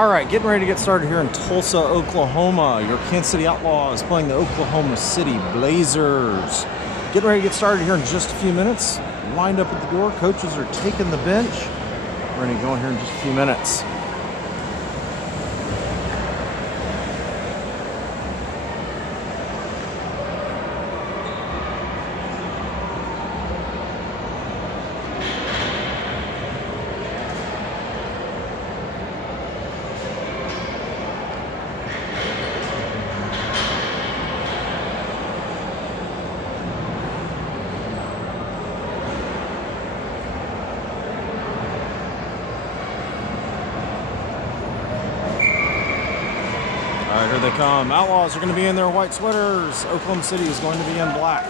All right, getting ready to get started here in Tulsa, Oklahoma. Your Kansas City Outlaws playing the Oklahoma City Blazers. Getting ready to get started here in just a few minutes. Lined up at the door. Coaches are taking the bench. We're going to go in here in just a few minutes. All right, here they come. Outlaws are going to be in their white sweaters. Oklahoma City is going to be in black.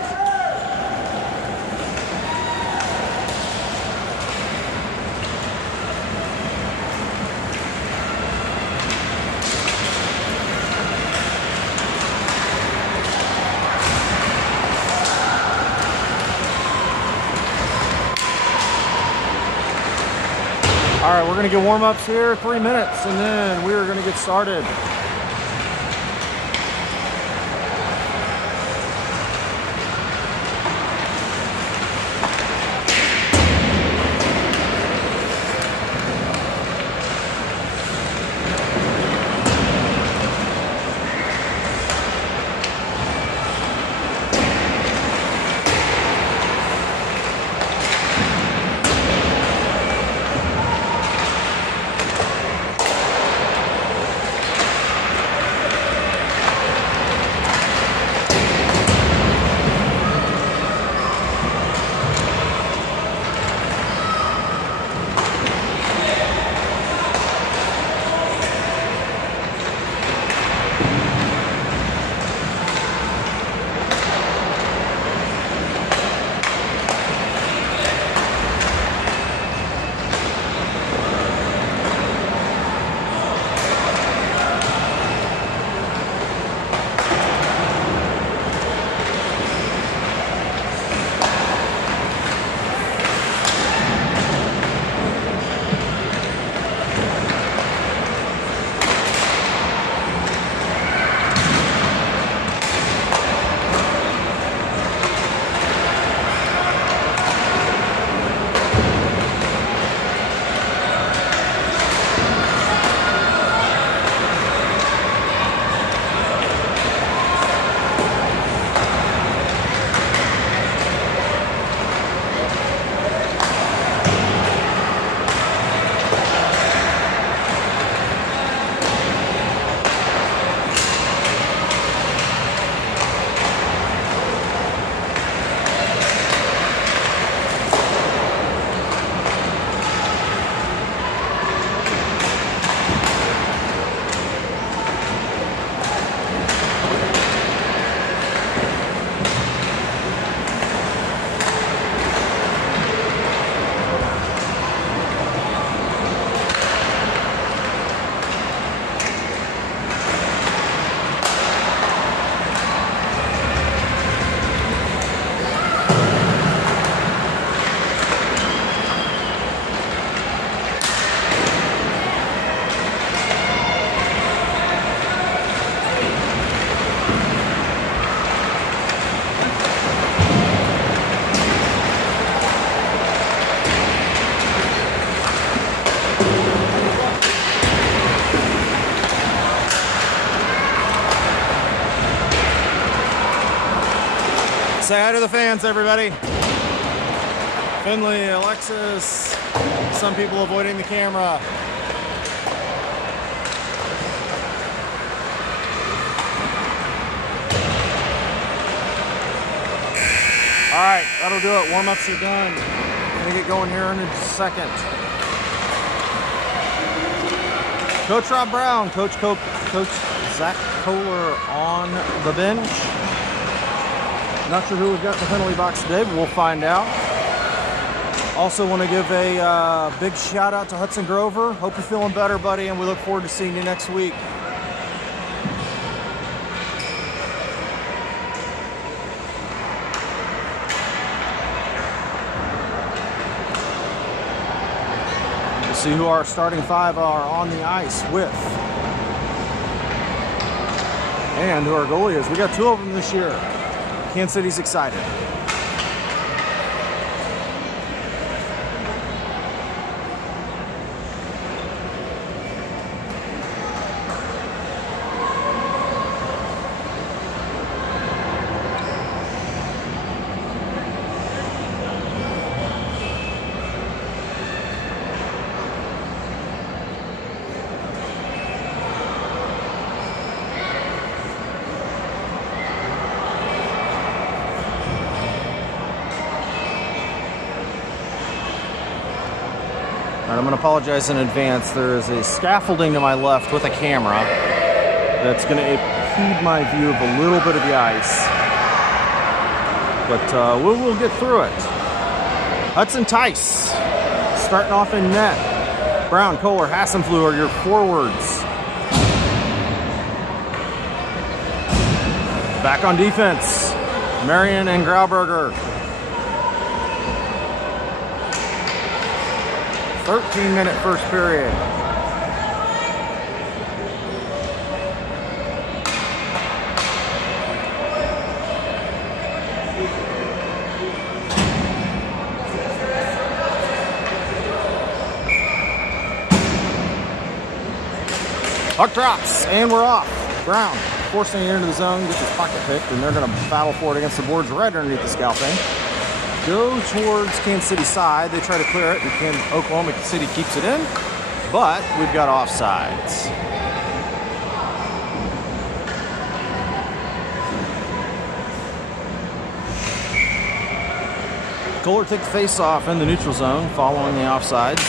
All right, we're going to get warm-ups here, 3 minutes, and then we are going to get started. Say hi to the fans, everybody. Finley, Alexis, some people avoiding the camera. All right, that'll do it. Warm-ups are done. We're gonna get going here in a second. Coach Rob Brown, Coach Zach Kohler on the bench. Not sure who we've got in the penalty box today, but we'll find out. Also want to give a big shout out to Hudson Grover. Hope you're feeling better, buddy, and we look forward to seeing you next week. see who our starting five are on the ice with. And who our goalie is. We got two of them this year. Kansas City's excited. I'm going to apologize in advance. There is a scaffolding to my left with a camera that's going to impede my view of a little bit of the ice. But we'll get through it. Hudson Tice starting off in net. Brown, Kohler, Hassenflue are your forwards. Back on defense, Marion and Grauberger. 13-minute first period. Puck drops, and we're off. Brown forcing it into the zone, gets his pocket picked, and they're going to battle for it against the boards right underneath the scalping. Go towards Kansas City side. They try to clear it, and Oklahoma City keeps it in, but we've got offsides. Kohler takes the face-off in the neutral zone following the offsides.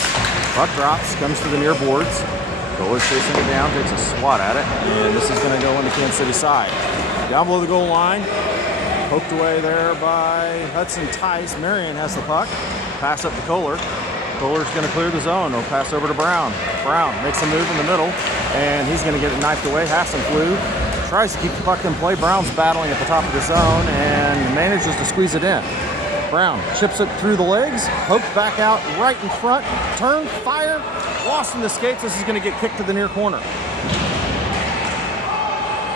Puck drops, comes to the near boards. Kohler's chasing it down, takes a swat at it, and this is going to go into Kansas City side. Down below the goal line. Poked away there by Hudson Tice. Marion has the puck. Pass up to Kohler. Kohler's going to clear the zone. He'll pass over to Brown. Brown makes a move in the middle, and he's going to get it knifed away. Hassenflue tries to keep the puck in play. Brown's battling at the top of the zone and manages to squeeze it in. Brown chips it through the legs, poked back out right in front, turn, fire, lost in the skates. This is going to get kicked to the near corner.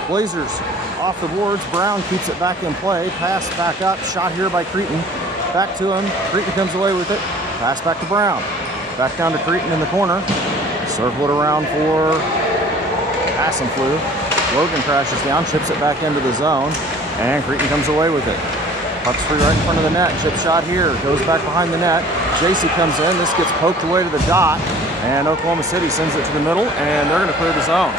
Blazers off the boards. Brown keeps it back in play. Pass back up. Shot here by Cretin. Back to him. Cretin comes away with it. Pass back to Brown. Back down to Cretin in the corner. Circle it around for Hassenflue. Logan crashes down, chips it back into the zone, and Cretin comes away with it. Puck's free right in front of the net. Chip shot here. Goes back behind the net. JC comes in. This gets poked away to the dot, and Oklahoma City sends it to the middle, and they're going to clear the zone.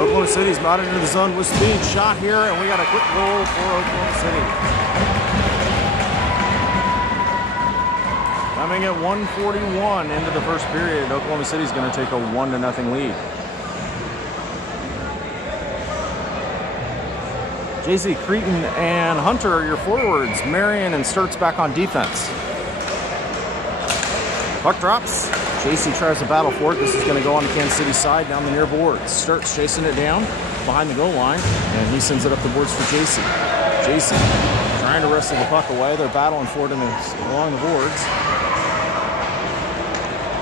Oklahoma City's mounted into the zone with speed. Shot here, and we got a quick goal for Oklahoma City. Coming at 1:41 into the first period, Oklahoma City's going to take a 1-0 lead. JC, Cretin, and Hunter are your forwards. Marion and Sturt's back on defense. Puck drops. JC tries to battle for it. This is going to go on the Kansas City side down the near boards. Sturt's chasing it down behind the goal line, and he sends it up the boards for JC. JC trying to wrestle the puck away. They're battling for it along the boards.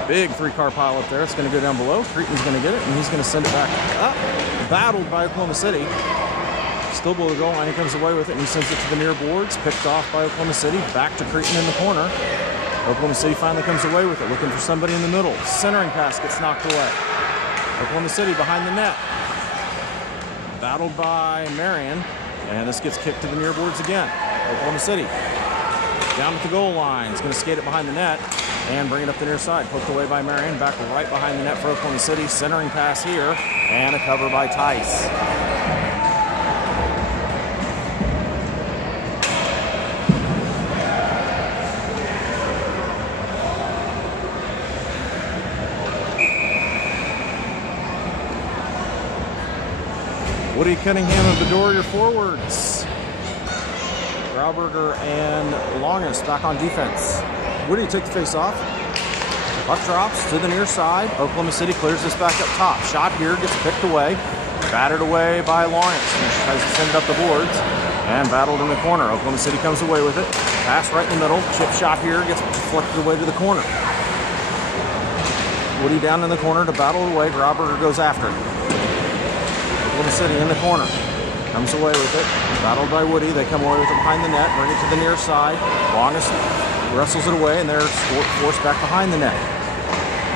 Big three-car pile up there. It's going to go down below. Cretin's going to get it, and he's going to send it back up. Battled by Oklahoma City. Still below the goal line. He comes away with it, and he sends it to the near boards. Picked off by Oklahoma City. Back to Cretin in the corner. Oklahoma City finally comes away with it, looking for somebody in the middle. Centering pass gets knocked away. Oklahoma City behind the net. Battled by Marion, and this gets kicked to the near boards again. Oklahoma City down at the goal line. It's going to skate it behind the net and bring it up the near side. Poked away by Marion, back right behind the net for Oklahoma City. Centering pass here, and a cover by Tice. Woody Cunningham and Bedore, your forwards. Grauberger and Longest back on defense. Woody take the face off. Puck drops to the near side. Oklahoma City clears this back up top. Shot here, gets picked away. Battered away by Lawrence. He tries to send it up the boards. And battled in the corner. Oklahoma City comes away with it. Pass right in the middle. Chip shot here, gets deflected away to the corner. Woody down in the corner to battle away. Grauberger goes after it. Oklahoma City in the corner. Comes away with it. Battled by Woody. They come away with it behind the net. Bring it to the near side. Longest wrestles it away, and they're forced back behind the net.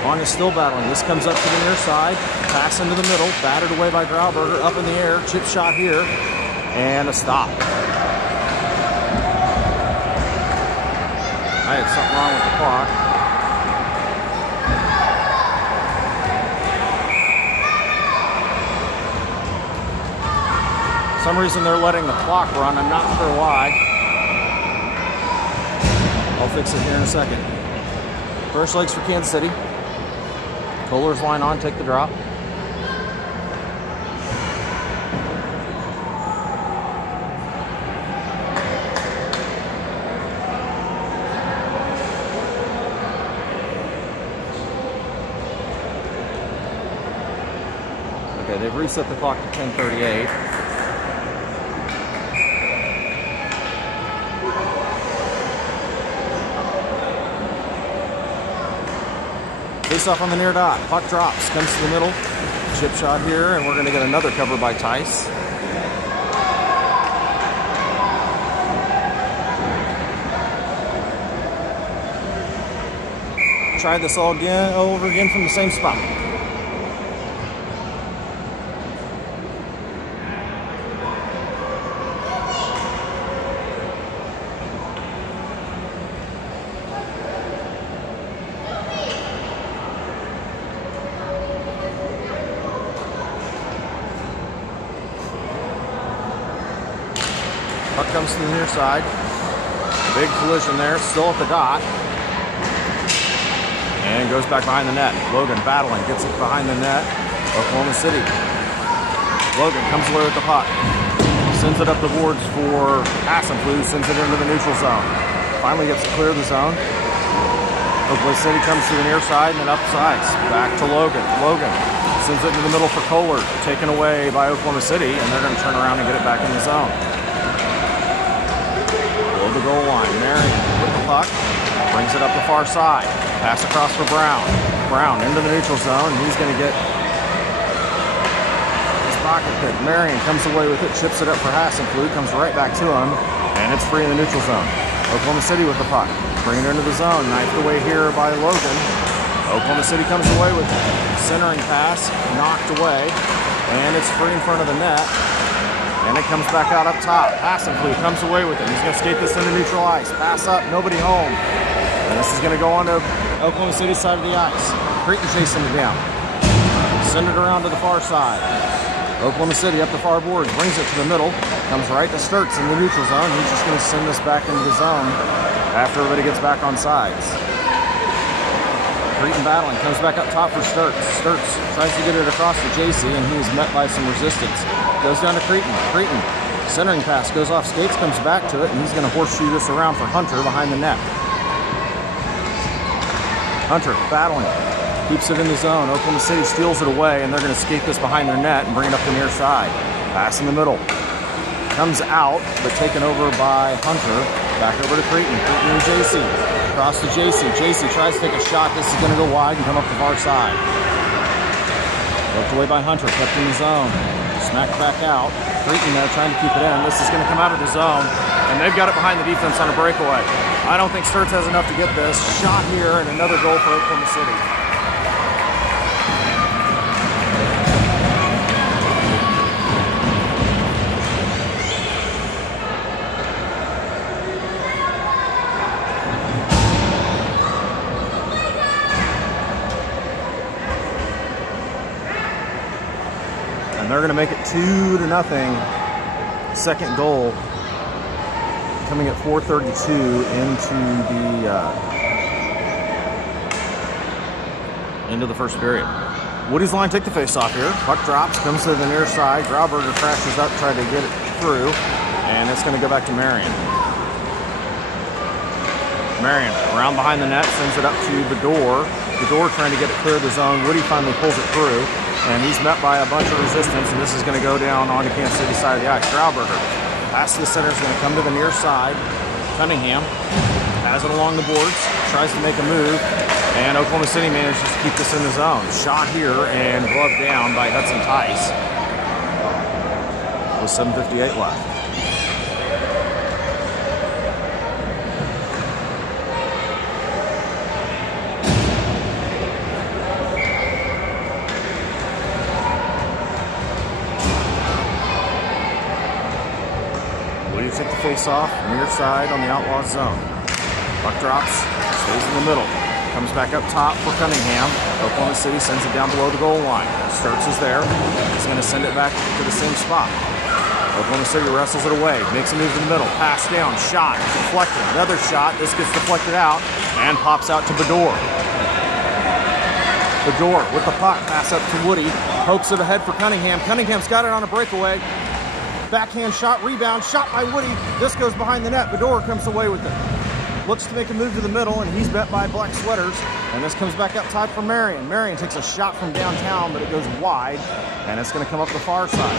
Long is still battling. This comes up to the near side. Pass into the middle. Batted away by Grauberger. Up in the air. Chip shot here. And a stop. I had something wrong with the clock. For some reason they're letting the clock run. I'm not sure why. I'll fix it here in a second. First legs for Kansas City. Kohler's line on, take the drop. Okay, they've reset the clock to 10:38. Face off on the near dot. Puck drops, comes to the middle. Chip shot here, and we're going to get another cover by Tice. Try this all again, over again from the same spot. Puck comes to the near side. Big collision there, still at the dot. And goes back behind the net. Logan battling, gets it behind the net. Oklahoma City. Logan comes away with the puck. Sends it up the boards for Hassenflue, sends it into the neutral zone. Finally gets to clear the zone. Oklahoma City comes to the near side and then up sides. Back to Logan. Logan sends it into the middle for Kohler. Taken away by Oklahoma City, and they're going to turn around and get it back in the zone. The goal line. Marion with the puck, brings it up the far side. Pass across for Brown. Brown into the neutral zone. He's going to get his pocket pick. Marion comes away with it, chips it up for Hassenflue, comes right back to him, and it's free in the neutral zone. Oklahoma City with the puck, bringing it into the zone. Knifed away here by Logan. Oklahoma City comes away with it. Centering pass, knocked away, and it's free in front of the net. And it comes back out up top. Hassenflue comes away with it. He's going to skate this into neutral ice. Pass up, nobody home. And this is going to go on to Oklahoma City's side of the ice. Creighton chasing it down. Send it around to the far side. Oklahoma City up the far boards, brings it to the middle. Comes right to Sturts in the neutral zone. He's just going to send this back into the zone after everybody gets back on sides. Creighton battling, comes back up top for Sturts. Sturts tries to get it across to JC, and he is met by some resistance. Goes down to Creighton. Creighton, centering pass, goes off skates, comes back to it, and he's going to horseshoe this around for Hunter behind the net. Hunter battling, keeps it in the zone. Oklahoma City steals it away, and they're going to skate this behind their net and bring it up the near side. Pass in the middle. Comes out, but taken over by Hunter. Back over to Creighton. Creighton and JC. Across to JC. JC tries to take a shot. This is going to go wide and come up the far side. Worked away by Hunter. Kept in the zone. Smacked back out. Creighton there trying to keep it in. This is going to come out of the zone, and they've got it behind the defense on a breakaway. I don't think Sturts has enough to get this. Shot here, and another goal for Oklahoma City. And they're going to make it 2-0. Second goal coming at 4:32 into the first period. Woody's line take the face off here. Puck drops, comes to the near side. Grauberger crashes up, tried to get it through, and it's going to go back to Marion. Marion around behind the net, sends it up to Bedore. Bedore trying to get it clear of the zone. Woody finally pulls it through. And he's met by a bunch of resistance, and this is going to go down on the Kansas City side of the ice. Grauberger, pass to the center, is going to come to the near side. Cunningham has it along the boards, tries to make a move, And Oklahoma City manages to keep this in the zone. Shot here and glove down by Hudson Tice with 7:58 left. Take the face off, near side on the Outlaws zone. Puck drops, stays in the middle. Comes back up top for Cunningham. Oklahoma City sends it down below the goal line. Sturts is there. He's going to send it back to the same spot. Oklahoma City wrestles it away. Makes a move in the middle. Pass down, shot, deflected. Another shot. This gets deflected out and pops out to Bedore. Bedore with the puck. Pass up to Woody. Pokes it ahead for Cunningham. Cunningham's got it on a breakaway. Backhand shot, rebound, shot by Woody. This goes behind the net. Bedore comes away with it. Looks to make a move to the middle, and he's met by black sweaters. And this comes back up top for Marion. Marion takes a shot from downtown, but it goes wide, and it's going to come up the far side.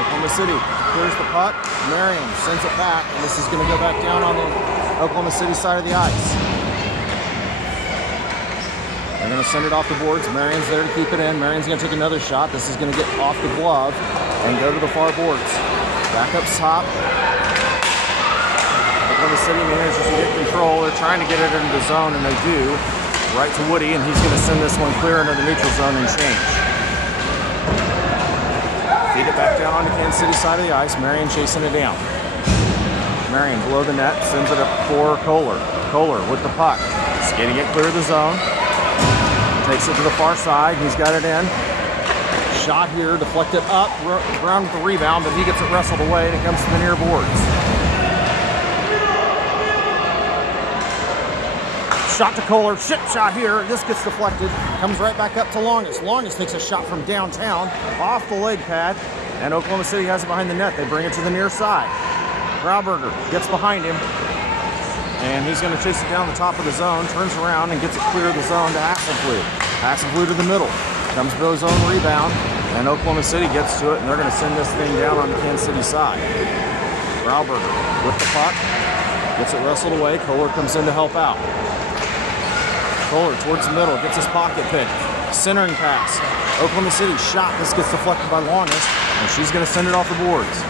Oklahoma City clears the puck. Marion sends it back, and this is going to go back down on the Oklahoma City side of the ice. They're going to send it off the boards. Marion's there to keep it in. Marion's going to take another shot. This is going to get off the glove and go to the far boards. Back up top. Oklahoma City manages to get control. They're trying to get it into the zone, and they do. Right to Woody, and he's going to send this one clear into the neutral zone and change. Feed it back down on the Kansas City side of the ice. Marion chasing it down. Marion below the net, sends it up for Kohler. Kohler with the puck. Skating it clear of the zone. Takes it to the far side. He's got it in. Shot here, deflected up. Brown with the rebound, but he gets it wrestled away, and it comes to the near boards. Shot to Kohler. Chip shot here. This gets deflected. Comes right back up to Longest. Longest takes a shot from downtown off the leg pad, and Oklahoma City has it behind the net. They bring it to the near side. Grauberger gets behind him, and he's going to chase it down the top of the zone, turns around and gets it clear of the zone to Hasselblad. Hasselblad to the middle. Comes to the zone rebound, and Oklahoma City gets to it, and they're going to send this thing down on the Kansas City side. Grauberger with the puck. Gets it wrestled away. Kohler comes in to help out. Kohler towards the middle. Gets his pocket pick. Centering pass. Oklahoma City shot. This gets deflected by Longest, and she's going to send it off the boards.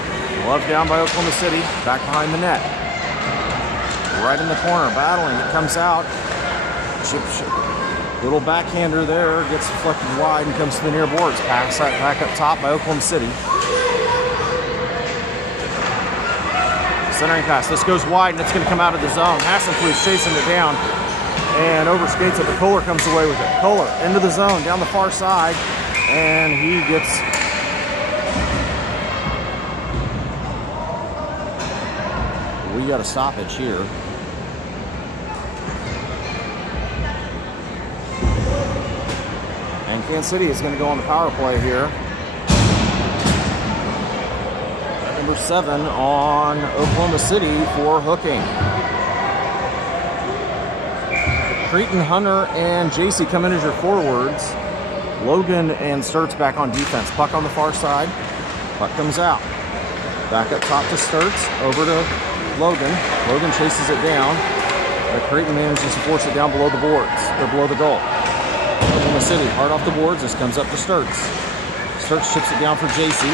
Glove down by Oklahoma City. Back behind the net. Right in the corner, battling. It comes out. Chip. Little backhander there. Gets deflected wide and comes to the near boards. Pass that back up top by Oklahoma City. Centering pass. This goes wide and it's going to come out of the zone. Hasselblad's chasing it down and overskates it, but Kohler comes away with it. Kohler into the zone, down the far side, and he gets... We got a stoppage here. And Kansas City is going to go on the power play here. Number 7 on Oklahoma City for hooking. Creighton, Hunter, and JC come in as your forwards. Logan and Sturts back on defense. Puck on the far side. Puck comes out. Back up top to Sturts. Over to Logan. Logan chases it down. But Creighton manages to force it down below the boards. Or below the goal. Oklahoma City hard off the boards. This comes up to Sturts. Sturts chips it down for JC.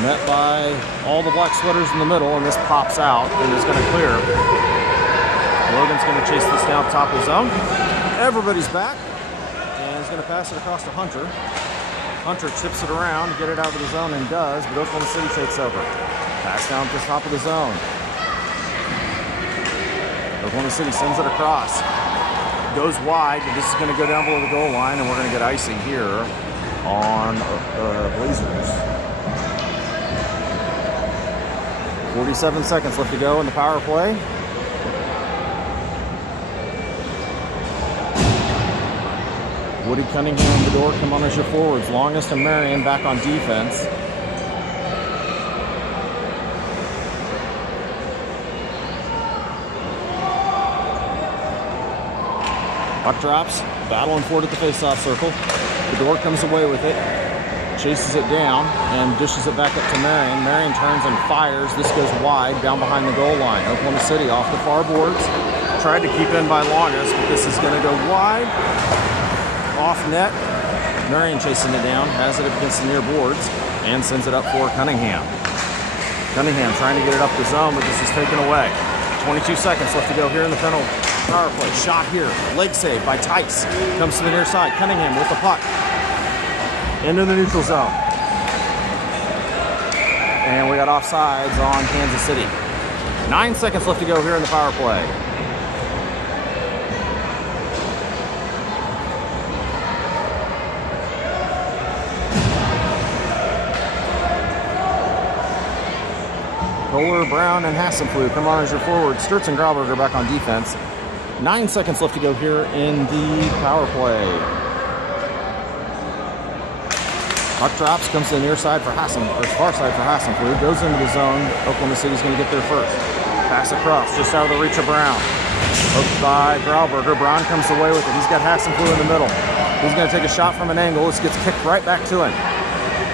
Met by all the black sweaters in the middle, and this pops out and is going to clear. Logan's going to chase this down top of the zone. Everybody's back, and he's going to pass it across to Hunter. Hunter chips it around to get it out of the zone and does, but Oklahoma City takes over. Pass down to the top of the zone. Oklahoma City sends it across. Goes wide, but this is going to go down below the goal line, and we're going to get icing here on the Blazers. 47 seconds left to go in the power play. Woody, Cunningham, and Bedore come on as your forwards. Longest and Marion back on defense. Puck drops, battling for it at the face-off circle. Bedore comes away with it. Chases it down and dishes it back up to Marion. Marion turns and fires. This goes wide down behind the goal line. Oklahoma City off the far boards. tried to keep in by longest, but this is going to go wide. Off net. Marion chasing it down, has it up against the near boards, and sends it up for Cunningham. Cunningham trying to get it up the zone, but this is taken away. 22 seconds left to go here in the penalty power play. Shot here, leg save by Tice. Comes to the near side. Cunningham with the puck. Into the neutral zone. And we got offsides on Kansas City. 9 seconds left to go here in the power play. Kohler, Brown, and Hassenflug come on as your forward. Sturtz and Grauberger back on defense. 9 seconds left to go here in the power play. Puck drops, comes to the near side for far side for Hassenflug. Goes into the zone. Oklahoma City's going to get there first. Pass across, just out of the reach of Brown. Hooked by Grauberger. Brown comes away with it. He's got Hassenflug in the middle. He's going to take a shot from an angle. This gets kicked right back to him.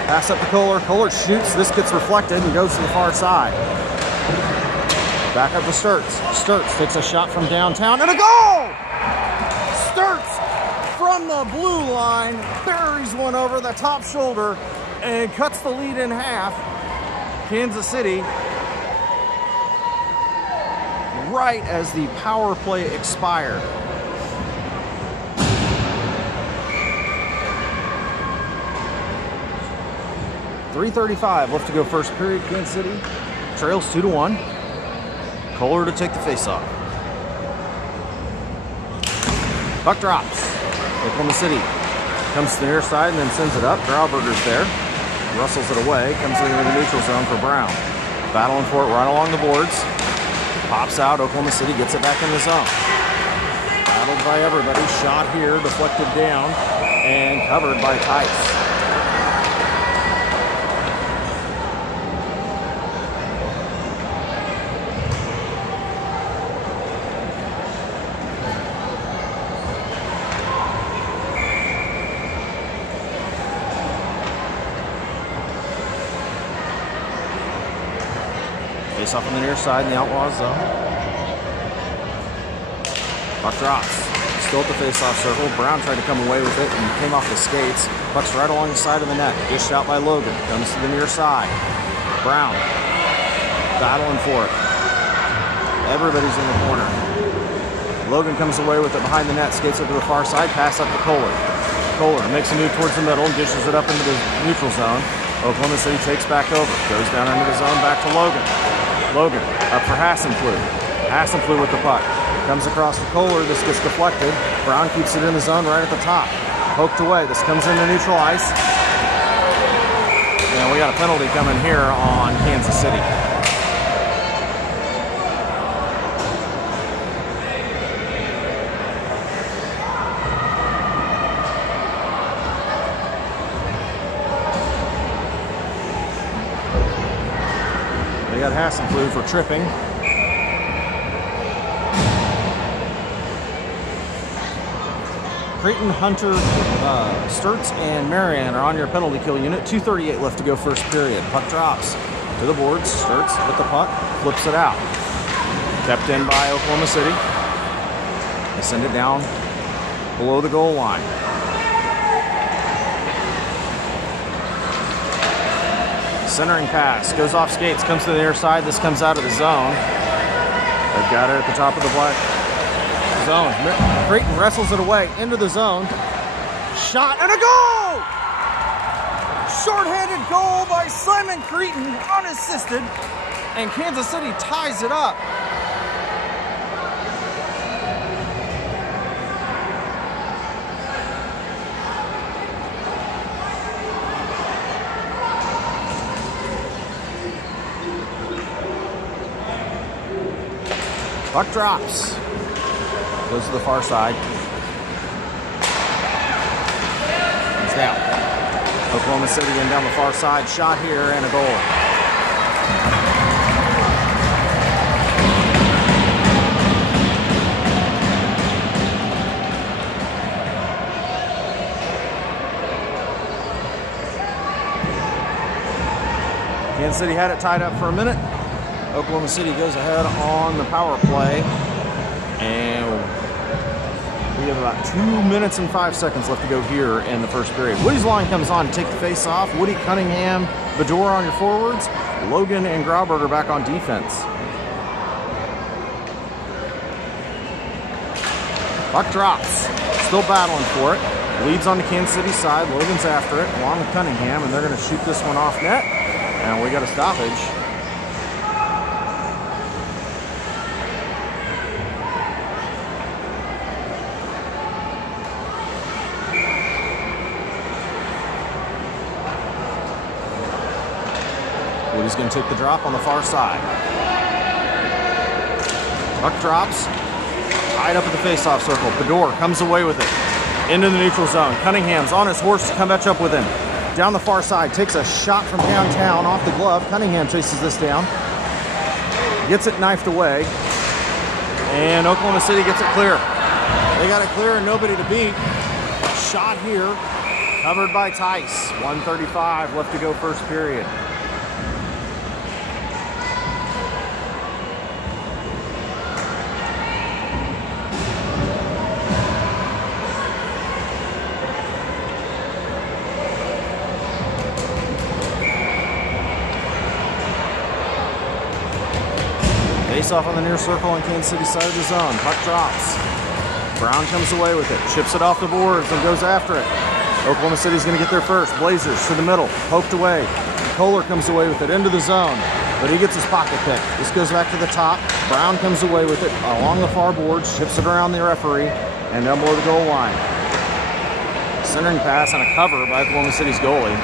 Pass up to Kohler. Kohler shoots. This gets reflected and goes to the far side. Back up to Sturtz. Sturtz takes a shot from downtown and a goal! Sturtz from the blue line buries one over the top shoulder and cuts the lead in half. Kansas City, right as the power play expired. .335 left to go first period. Kansas City trails 2-1. Kohler to take the face-off. Puck drops. Oklahoma City comes to the near side and then sends it up. Grauberger's there. Rustles it away. Comes into the neutral zone for Brown. Battling for it right along the boards. Pops out. Oklahoma City gets it back in the zone. Battled by everybody. Shot here. Deflected down. And covered by Tice. Face off on the near side in the Outlaws zone. Puck drops. Still at the face-off circle. Brown tried to come away with it and came off the skates. Puck's right along the side of the net. Dished out by Logan. Comes to the near side. Brown battling for it. Everybody's in the corner. Logan comes away with it behind the net. Skates up to the far side. Pass up to Kohler. Kohler makes a move towards the middle and dishes it up into the neutral zone. Oklahoma City takes back over. Goes down into the zone. Back to Logan. Logan up for Hassenflug. Hassenflug with the puck. Comes across to Kohler. This gets deflected. Brown keeps it in the zone right at the top. Poked away. This comes into neutral ice. And we got a penalty coming here on Kansas City. They got Hassenflug for tripping. Creighton, Hunter, Sturtz, and Marion are on your penalty kill unit. 2:38 left to go first period. Puck drops to the boards. Sturtz with the puck, flips it out. Kept in by Oklahoma City. They send it down below the goal line. Centering pass, goes off skates, comes to the near side. This comes out of the zone. They've got it at the top of the black zone. Creighton wrestles it away into the zone. Shot and a goal! Short-handed goal by Simon Creighton, unassisted, and Kansas City ties it up. Puck drops. Goes to the far side. It's down. Oklahoma City in down the far side. Shot here and a goal. Kansas City had it tied up for a minute. Oklahoma City goes ahead on the power play. And we have about 2 minutes and 5 seconds left to go here in the first period. Woody's line comes on to take the face off. Woody, Cunningham, Bedore on your forwards. Logan and Grauberger back on defense. Puck drops. Still battling for it. Leads on the Kansas City side. Logan's after it, along with Cunningham, and they're going to shoot this one off net. And we got a stoppage. Woody's going to take the drop on the far side. Puck drops. Tied up at the face-off circle. Bedore comes away with it. Into the neutral zone. Cunningham's on his horse to come match up with him. Down the far side. Takes a shot from downtown off the glove. Cunningham chases this down. Gets it knifed away. And Oklahoma City gets it clear. They got it clear and nobody to beat. Shot here. Covered by Tice. 1:35 left to go first period. Face off on the near circle on Kansas City side of the zone. Puck drops. Brown comes away with it. Chips it off the boards and goes after it. Oklahoma City's going to get there first. Blazers to the middle. Poked away. Kohler comes away with it into the zone. But he gets his pocket pick. This goes back to the top. Brown comes away with it along the far boards. Chips it around the referee. And down below the goal line. Centering pass and a cover by Oklahoma City's goalie.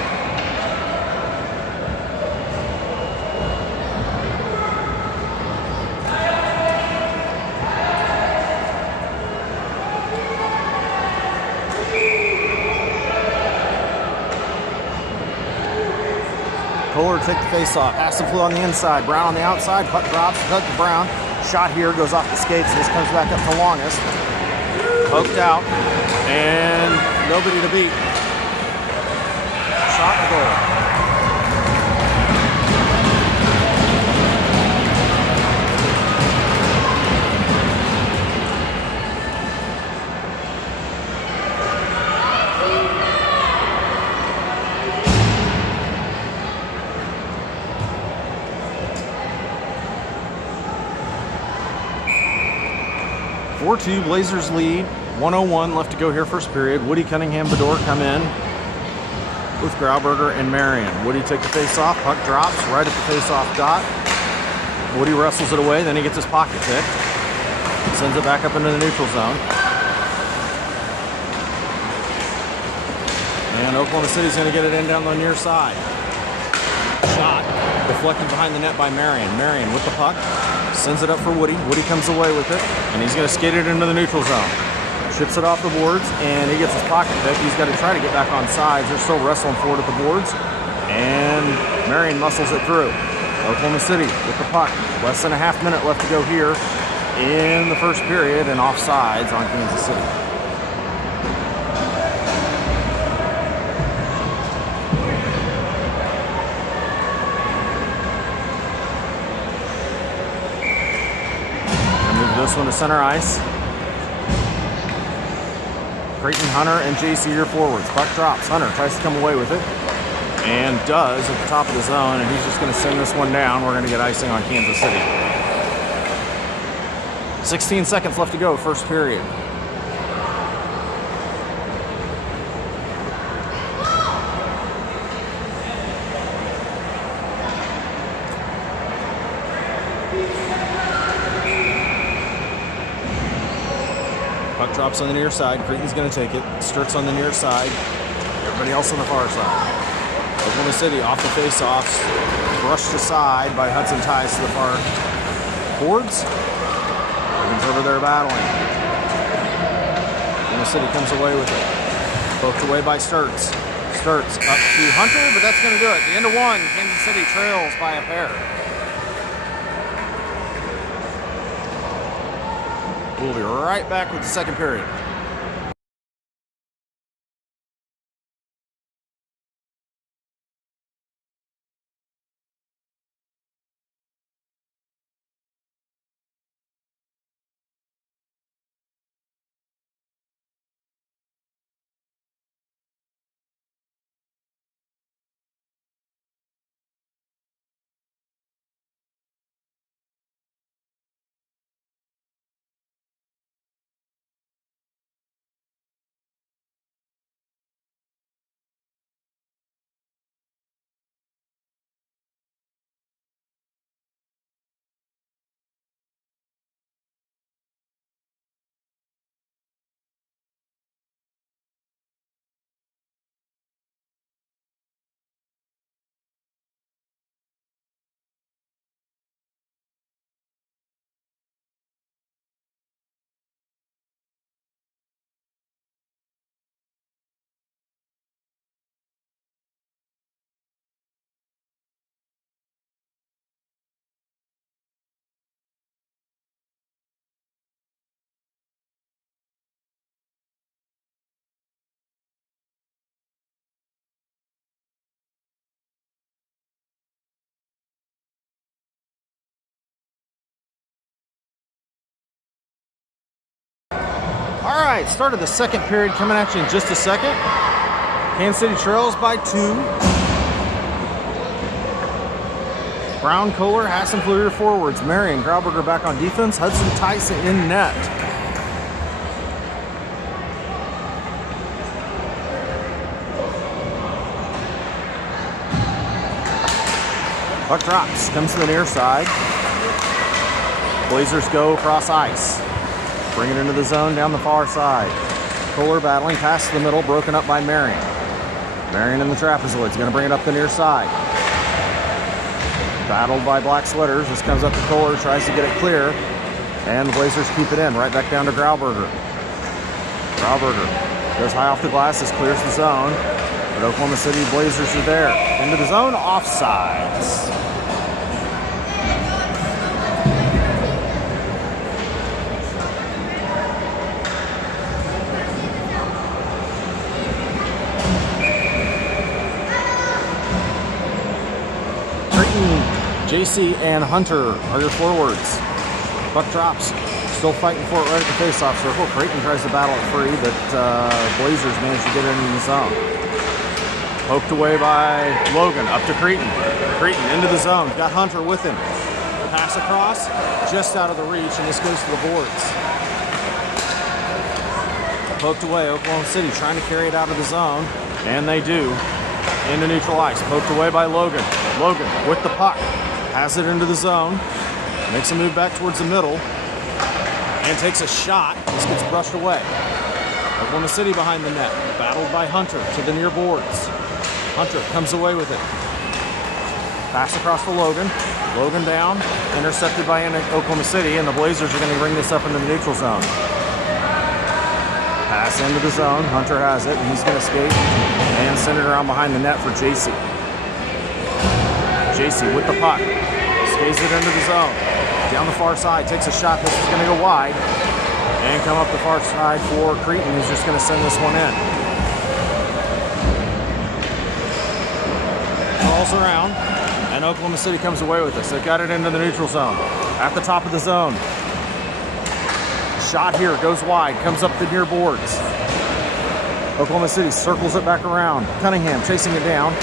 Kohler take the face off. Pass and flew on the inside. Brown on the outside. Puck drops. Cut to Brown. Shot here. Goes off the skates. This comes back up to longest. Poked out. And nobody to beat. Shot and goal. (4-2) Blazers lead. 1:01 left to go here first period. Woody, Cunningham, Bedore come in with Grauberger and Marion. Woody take the face off. Puck drops right at the face off dot. Woody wrestles it away. Then he gets his pocket picked. Sends it back up into the neutral zone. And Oklahoma City's going to get it in down the near side. Shot deflected behind the net by Marion. Marion with the puck. Sends it up for Woody. Woody comes away with it, and he's going to skate it into the neutral zone. Chips it off the boards, and he gets his pocket pick. He's got to try to get back on sides. They're still wrestling forward at the boards, and Marion muscles it through. Oklahoma City with the puck. Less than a half minute left to go here in the first period, and offsides on Kansas City. This one to center ice. Creighton, Hunter, and JC here forwards. Puck drops. Hunter tries to come away with it. And does at the top of the zone. And he's just going to send this one down. We're going to get icing on Kansas City. 16 seconds left to go, first period. Puck drops on the near side. Creighton's going to take it. Sturt's on the near side. Everybody else on the far side. Oklahoma City off the face-offs. Brushed aside by Hudson Tice to the far boards. Creighton's over there battling. Oklahoma City comes away with it. Poked away by Sturt's. Sturt's up to Hunter, but that's going to do it. The end of one. Kansas City trails by a pair. We'll be right back with the second period. All right, start of the second period coming at you in just a second. Kansas City trails by 2. Brown, Kohler, Hassan, Fleury forwards. Marion, Grauberger back on defense. Hudson, Tyson in net. Puck drops, comes to the near side. Blazers go across ice. Bring it into the zone down the far side. Kohler battling, pass to the middle, broken up by Marion. Marion in the trapezoids, gonna bring it up the near side. Battled by black sweaters, this comes up to Kohler, tries to get it clear. And the Blazers keep it in, right back down to Grauberger. Grauberger goes high off the glasses, clears the zone. But Oklahoma City Blazers are there. Into the zone, offsides. JC and Hunter are your forwards. Puck drops. Still fighting for it right at the face-off circle. Creighton tries to battle it free, but Blazers manage to get it in the zone. Poked away by Logan. Up to Creighton. Creighton into the zone. Got Hunter with him. Pass across. Just out of the reach, and this goes to the boards. Poked away. Oklahoma City trying to carry it out of the zone, and they do. Into neutral ice. Poked away by Logan. Logan with the puck. Has it into the zone. Makes a move back towards the middle. And takes a shot. This gets brushed away. Oklahoma City behind the net. Battled by Hunter to the near boards. Hunter comes away with it. Pass across to Logan. Logan down. Intercepted by Oklahoma City. And the Blazers are going to bring this up into the neutral zone. Pass into the zone. Hunter has it. And he's going to skate. And send it around behind the net for JC. JC with the puck. Skates it into the zone. Down the far side. Takes a shot. This is going to go wide. And come up the far side for Creighton, who's just going to send this one in. Rolls around. And Oklahoma City comes away with this. They've got it into the neutral zone. At the top of the zone. Shot here. Goes wide. Comes up the near boards. Oklahoma City circles it back around. Cunningham chasing it down.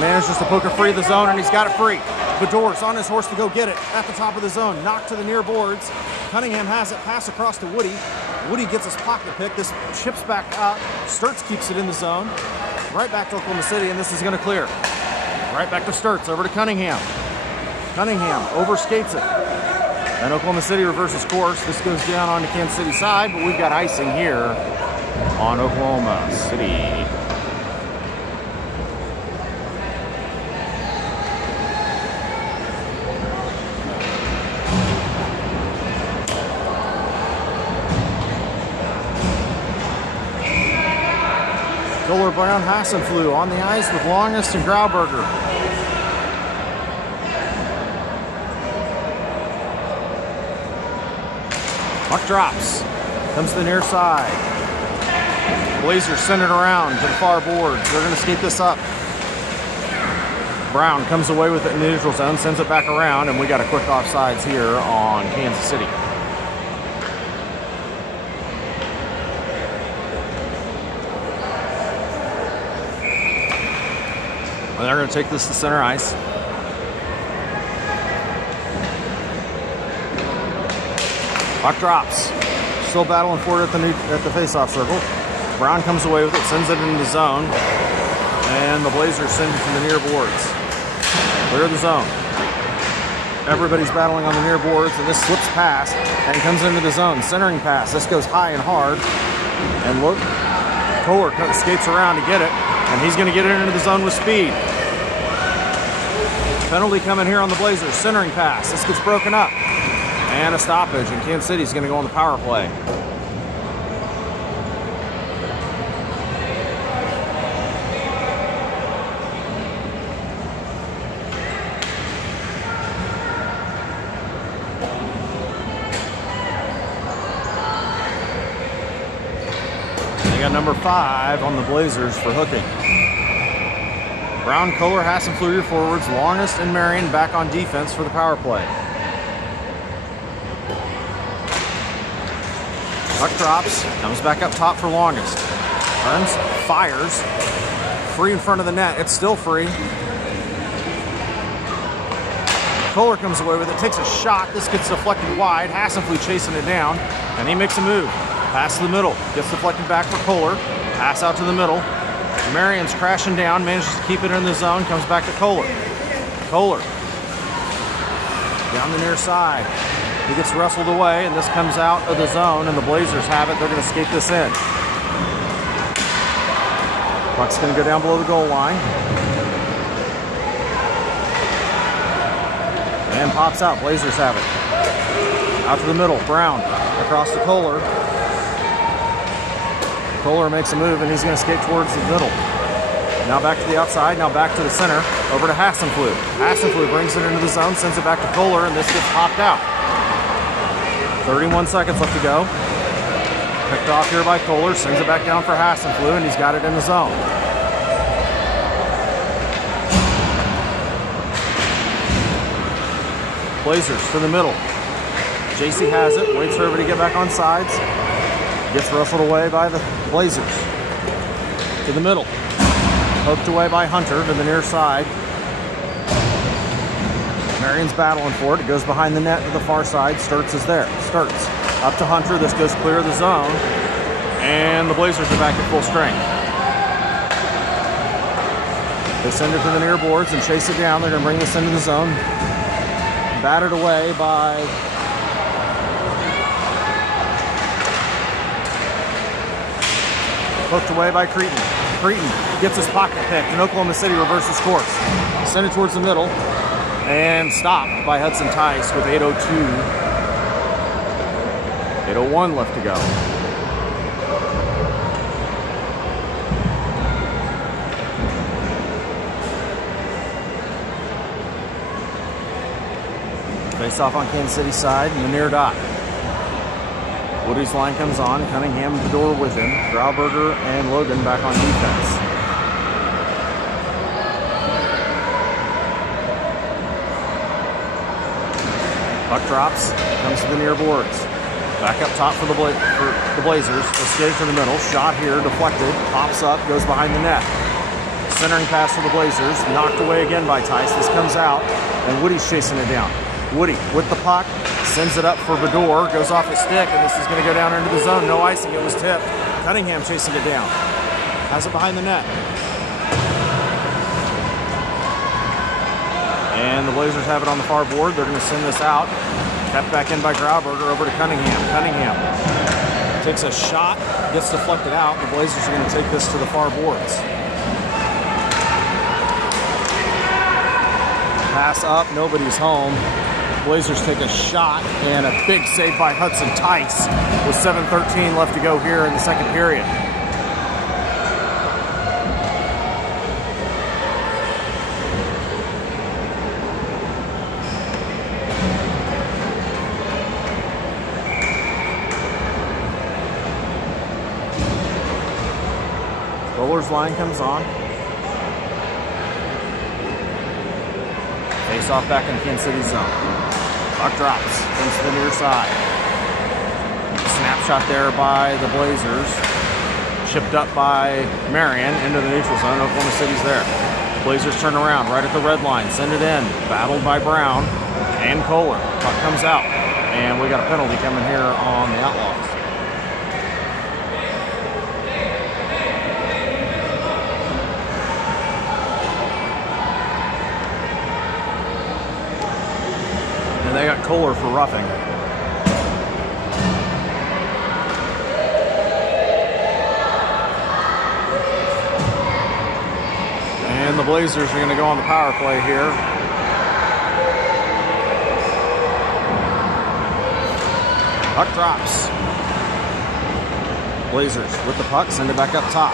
Manages to poke it free of the zone, and he's got it free. Beddour's on his horse to go get it at the top of the zone. Knocked to the near boards. Cunningham has it. Pass across to Woody. Woody gets his pocket pick. This chips back up. Sturts keeps it in the zone. Right back to Oklahoma City, and this is going to clear. Right back to Sturts. Over to Cunningham. Cunningham overskates it. And Oklahoma City reverses course. This goes down on the Kansas City side, but we've got icing here on Oklahoma City. Kohler, Brown, Hassan flew on the ice with Longest and Grauberger. Puck drops. Comes to the near side. Blazers send it around to the far boards. They're going to skate this up. Brown comes away with it in the neutral zone, sends it back around, and we got a quick offsides here on Kansas City. And they're going to take this to center ice. Puck drops. Still battling for it at the face-off circle. Brown comes away with it, sends it into the zone. And the Blazers send it to the near boards. Clear the zone. Everybody's battling on the near boards, and this slips past and comes into the zone. Centering pass. This goes high and hard. And look, Kohler skates around to get it. And he's going to get it into the zone with speed. Penalty coming here on the Blazers. Centering pass. This gets broken up. And a stoppage. And Kansas City's going to go on the power play. They got number 5 on the Blazers for hooking. Brown, Kohler, Hassan, Fleury forwards, Longest and Marion back on defense for the power play. Puck drops, comes back up top for longest. Turns, fires, free in front of the net. It's still free. Kohler comes away with it, takes a shot. This gets deflected wide. Hassenflug chasing it down, and he makes a move. Pass to the middle, gets deflected back for Kohler. Pass out to the middle. Marion's crashing down, manages to keep it in the zone, comes back to Kohler. Kohler down the near side. He gets wrestled away, and this comes out of the zone, and the Blazers have it. They're going to skate this in. Puck's going to go down below the goal line. And pops out. Blazers have it. Out to the middle. Brown across to Kohler. Kohler makes a move, and he's going to skate towards the middle. Now back to the outside. Now back to the center. Over to Hassenflug. Hassenflug brings it into the zone, sends it back to Kohler, and this gets popped out. 31 seconds left to go. Picked off here by Kohler. Sends it back down for Hassenflug, and he's got it in the zone. Blazers to the middle. JC has it, waits for everybody to get back on sides. Gets wrestled away by the Blazers. To the middle. Poked away by Hunter to the near side. Marion's battling for it. It goes behind the net to the far side. Sturts is there. Sturts up to Hunter. This goes clear of the zone. And the Blazers are back at full strength. They send it to the near boards and chase it down. They're going to bring this into the zone. Batted away by hooked away by Cretin. Cretin gets his pocket picked, and Oklahoma City reverses course. Send it towards the middle, and stopped by Hudson Tice with 8:02. 8:01 left to go. Face off on Kansas City side in the near dot. Woody's line comes on. Cunningham the door with him. Grauberger and Logan back on defense. Puck drops. Comes to the near boards. Back up top for the Blazers. Let's get it to the middle. Shot here. Deflected. Pops up. Goes behind the net. Centering pass for the Blazers. Knocked away again by Tice. This comes out. And Woody's chasing it down. Woody with the puck, sends it up for Bador, goes off his stick, and this is going to go down into the zone. No icing, it was tipped. Cunningham chasing it down. Has it behind the net. And the Blazers have it on the far board. They're going to send this out. Kept back in by Grauberger over to Cunningham. Cunningham takes a shot, gets deflected out. The Blazers are going to take this to the far boards. Pass up, nobody's home. Blazers take a shot, and a big save by Hudson Tice with 7:13 left to go here in the second period. Bowler's line comes on. Face off back in Kansas City zone. Puck drops, comes to the near side. Snapshot there by the Blazers. Chipped up by Marion into the neutral zone. Oklahoma City's there. Blazers turn around right at the red line. Send it in. Battled by Brown and Kohler. Puck comes out. And we got a penalty coming here on the Outlaws. They got Kohler for roughing. And the Blazers are going to go on the power play here. Puck drops. Blazers with the puck, send it back up top.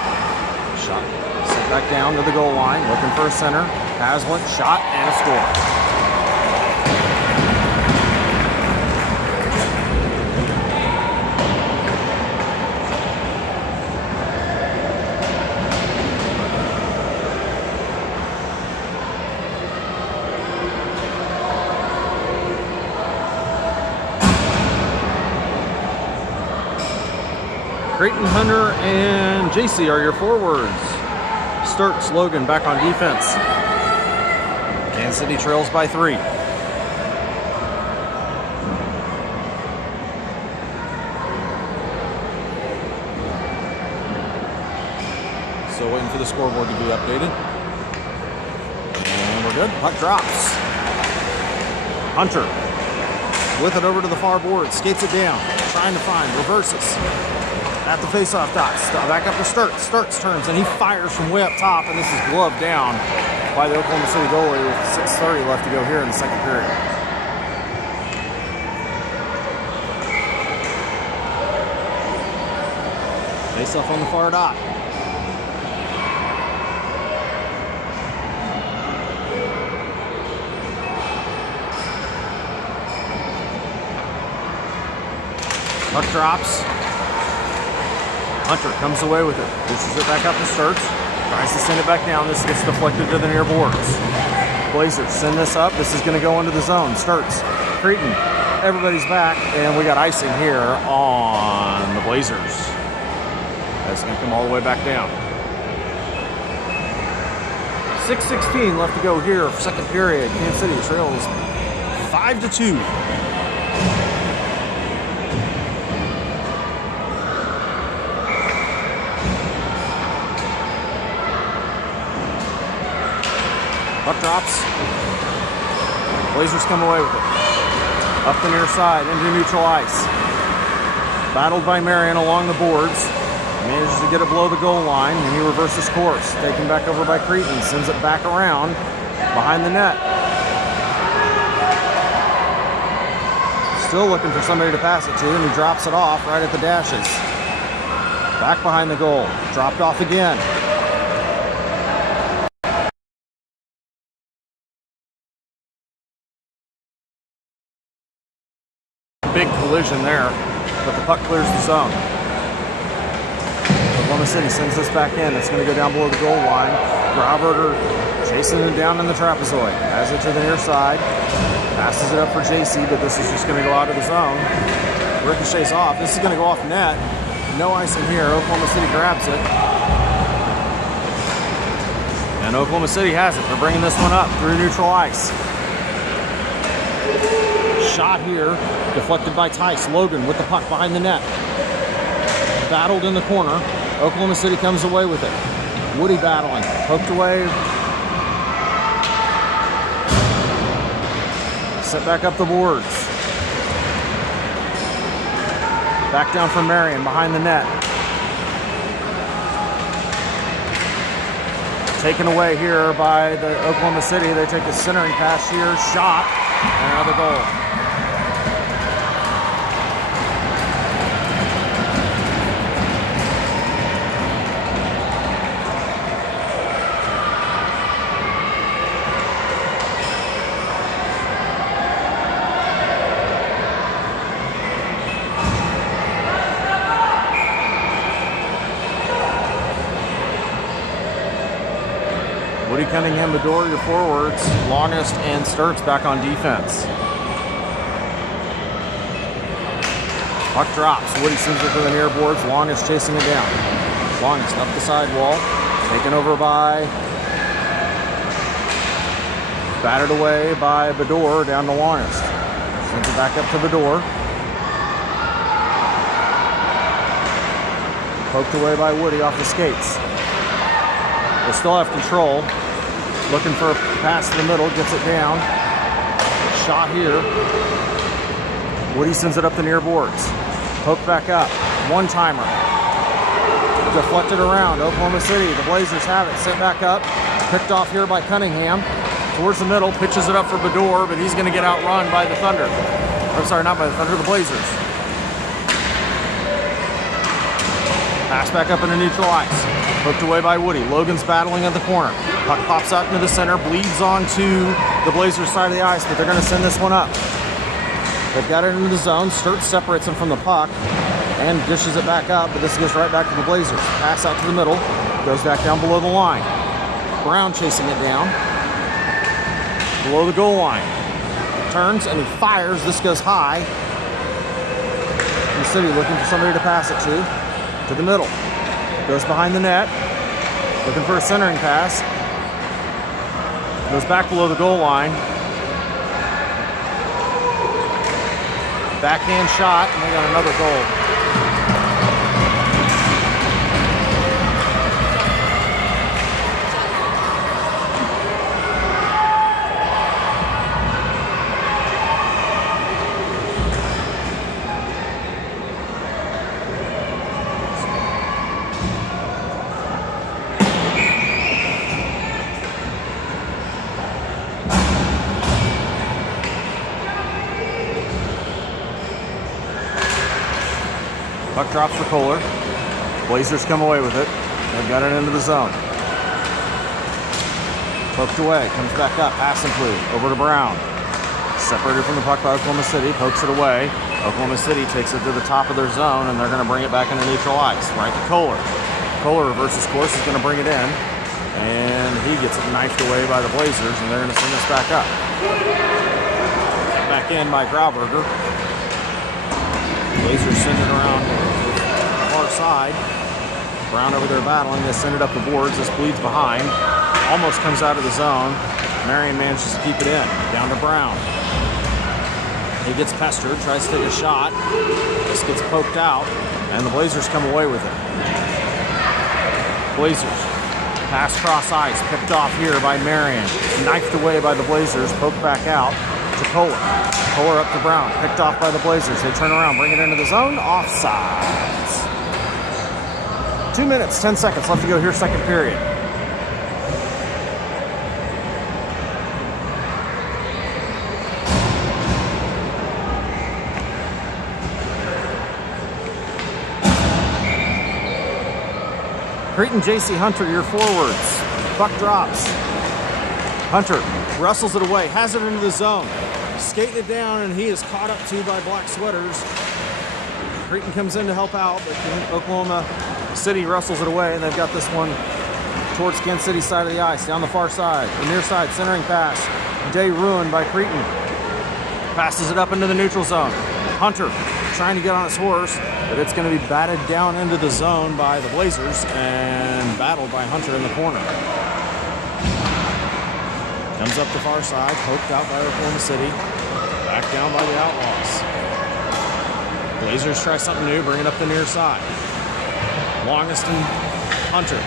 Shot. Set back down to the goal line, looking for a center. Haslett, shot, and a score. Creighton, Hunter, and JC are your forwards. Sturts, Logan back on defense. Kansas City trails by 3. Still waiting for the scoreboard to be updated. And we're good. Puck drops. Hunter with it over to the far board. Skates it down. Trying to find. Reverses. At the face-off dot. Back up to Sturts. Sturts turns and he fires from way up top. And this is gloved down by the Oklahoma City goalie with 6:30 left to go here in the second period. Face-off on the far dot. Puck drops. Hunter comes away with it. Pushes it back up to Sturts. Tries to send it back down. This gets deflected to the near boards. Blazers send this up. This is going to go into the zone. Sturts. Creighton. Everybody's back. And we got icing here on the Blazers. That's going to come all the way back down. 6:16 left to go here for second period. Kansas City trails 5-2. Puck drops. Blazers come away with it. Up the near side into neutral ice. Battled by Marion along the boards. Manages to get it below the goal line and he reverses course. Taken back over by Creighton. Sends it back around behind the net. Still looking for somebody to pass it to and he drops it off right at the dashes. Back behind the goal. Dropped off again. Big collision there, but the puck clears the zone. Oklahoma City sends this back in. It's going to go down below the goal line. Grauberger chasing it down in the trapezoid. Has it to the near side. Passes it up for JC, but this is just going to go out of the zone. Ricochets off. This is going to go off net. No icing here. Oklahoma City grabs it. And Oklahoma City has it. They're bringing this one up through neutral ice. Shot here, deflected by Tice. Logan with the puck behind the net. Battled in the corner. Oklahoma City comes away with it. Woody battling, poked away. Set back up the boards. Back down from Marion behind the net. Taken away here by the Oklahoma City. They take a centering pass here, shot, and another goal. Woody Cunningham, Bedore, your forwards. Longest and Sturts back on defense. Puck drops. Woody sends it to the near boards. Longest chasing it down. Longest up the side wall. Taken over by... Batted away by Bedore down to Longest. Sends it back up to Bedore. Poked away by Woody off the skates. They still have control. Looking for a pass to the middle, gets it down. Shot here. Woody sends it up the near boards. Poked back up. One-timer. Deflected around. Oklahoma City. The Blazers have it. Sent back up. Picked off here by Cunningham. Towards the middle. Pitches it up for Bedore, but he's going to get outrun by the Thunder. I'm sorry, not by the Thunder, the Blazers. Pass back up into neutral ice. Hooked away by Woody. Logan's battling at the corner. Puck pops out into the center, bleeds onto the Blazers side of the ice, but they're going to send this one up. They've got it into the zone. Sturts separates him from the puck and dishes it back up, but this goes right back to the Blazers. Pass out to the middle. Goes back down below the line. Brown chasing it down. Below the goal line. Turns and he fires. This goes high. The City looking for somebody to pass it to. to the middle. Goes behind the net. Looking for a centering pass. Goes back below the goal line. Backhand shot, and they got another goal. Puck drops for Kohler. Blazers come away with it. They've got it into the zone. Poked away, comes back up, pass complete, over to Brown. Separated from the puck by Oklahoma City, pokes it away. Oklahoma City takes it to the top of their zone, and they're going to bring it back into neutral ice, right to Kohler. Kohler reverses course, is going to bring it in, and he gets it knifed away by the Blazers, and they're going to send this back up. Back in by Grauberger. Blazers send it around to the far side. Brown over there battling. They send it up the boards. This bleeds behind. Almost comes out of the zone. Marion manages to keep it in. Down to Brown. He gets pestered. Tries to take a shot. This gets poked out. And the Blazers come away with it. Blazers. Pass cross ice. Picked off here by Marion. Knifed away by the Blazers. Poked back out to Kohler. Kohler up to Brown. Picked off by the Blazers. They turn around, bring it into the zone. Offsides. 2 minutes, 10 seconds left to go here, second period. Creighton J.C. Hunter, your forwards. Puck drops. Hunter wrestles it away, has it into the zone. Skating it down, and he is caught up to by black sweaters. Creighton comes in to help out, but Oklahoma City wrestles it away, and they've got this one towards Kansas City side of the ice, down the far side, the near side, centering pass. Day ruined by Creighton. Passes it up into the neutral zone. Hunter trying to get on his horse, but it's going to be batted down into the zone by the Blazers and battled by Hunter in the corner. Comes up the far side, poked out by Oklahoma City. Back down by the Outlaws. Blazers try something new, bring it up the near side. Longest and Hunter.